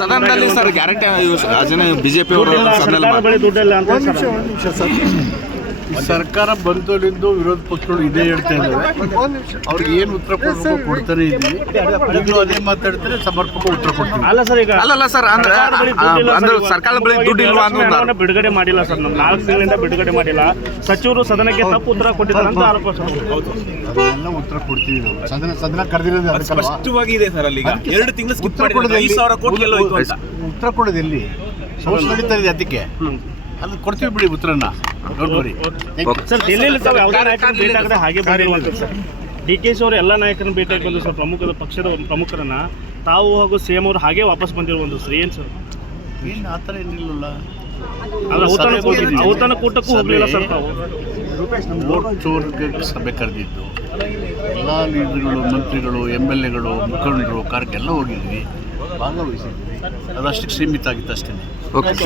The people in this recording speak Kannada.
ಸದನದಲ್ಲಿ ಸರ್ ಗ್ಯಾರಂಟಿ ಯೋಜನೆ ಬಿಜೆಪಿ ಅವರು ಸರ್ಕಾರ ಬಂದೋಲಿಂದು ವಿರೋಧ ಪಕ್ಷಗಳು ಇದೇ ಹೇಳ್ತಾ ಇದ್ದಾರೆ. ಅವ್ರಿಗೆ ಏನು ಉತ್ತರ ಕೊಡಬೇಕು ಕೊಡ್ತಾನೆ ಇದ್ದೀವಿ. ಈಗಲೂ ಅದೇ ಮಾತಾಡ್ತಾರೆ, ಸಮರ್ಪಕ ಉತ್ತರ ಕೊಡ್ತೀವಿ. ಅಲ್ಲಲ್ಲ ಸರ್, ಅಂದ್ರೆ ಸರ್ಕಾರದ ಬಳಿ ದುಡ್ಡು ಇಲ್ವಾ ಅಂತ ಬಿಡುಗಡೆ ಮಾಡಿಲ್ಲ ಸರ್. ನಮ್ಮ 4 ತಿಂಗಳಿಂದ ಬಿಡುಗಡೆ ಮಾಡಿಲ್ಲ. ಸಚಿವರು ಸದನಕ್ಕೆ ತಪ್ಪು ಉತ್ತರ ಕೊಟ್ಟಿದ್ದಾರೆ ಅಂತ ಆರೋಪ ಸರ್. ಅದನ್ನೆಲ್ಲ ಉತ್ತರ ಕೊಡ್ತೀವಿ ನಾವು. ಸದನ ಕರೆದಿರೋದು ಸ್ಪಷ್ಟವಾಗಿ ಇದೆ ಸರ್. ಅಲ್ಲಿ 2 ತಿಂಗಳು ಸ್ಕಿಪ್ ಮಾಡಿದ್ರೆ 5,000 ಕೋಟಿ ಎಲ್ಲ ಹೋಯ್ತು ಅಂತ. ಉತ್ತರ ಕೊಡೋದು ಎಲ್ಲಿ ಸೋರ್ಸ್ ನಡೀತಾ ಇದೆ, ಅದಕ್ಕೆ ಅದು ಕೊಡ್ತೀವಿ ಬಿಡಿ ಉತ್ತರನ. ಸರ್ ಡೆಲ್ಲಿಯಲ್ಲಿ ತಾವು ಯಾವುದೇ ನಾಯಕರನ್ನು ಭೇಟಿ ಆಗದೆ ಹಾಗೆ ಬಂದಿರುವಂಥ ಸರ್ DKಶಿ ಅವರು ಎಲ್ಲ ನಾಯಕರನ್ನು ಭೇಟಿ ಹಾಕೊಂಡು ಸರ್ ಪಕ್ಷದ ಪ್ರಮುಖರನ್ನ ತಾವು ಹಾಗೂ CM ಅವರು ಹಾಗೆ ವಾಪಸ್ ಬಂದಿರುವಂಥ ಸರ್. ಏನು ಸರ್ ಏನು ಆ ಥರ ಏನಿಲ್ಲ. ಔತಣಕೂಟಕ್ಕೂ ಹೋಗಲಿಲ್ಲ ಸರ್ ತಾವು. ವೋಟ್ ಚೋರ್ಗೆ ಸಭೆ ಕರೆದಿದ್ದು ಎಲ್ಲ ಲೀಡರ್ಗಳು, ಮಂತ್ರಿಗಳು, MLAಗಳು, ಮುಖಂಡರು, ಕಾರ್ಯಕ್ಕೆಲ್ಲ ಹೋಗಿದ್ವಿ, ಭಾಗವಹಿಸಿದ್ವಿ. ಅದಷ್ಟಕ್ಕೆ ಸೀಮಿತ ಆಗಿತ್ತು ಅಷ್ಟೇ.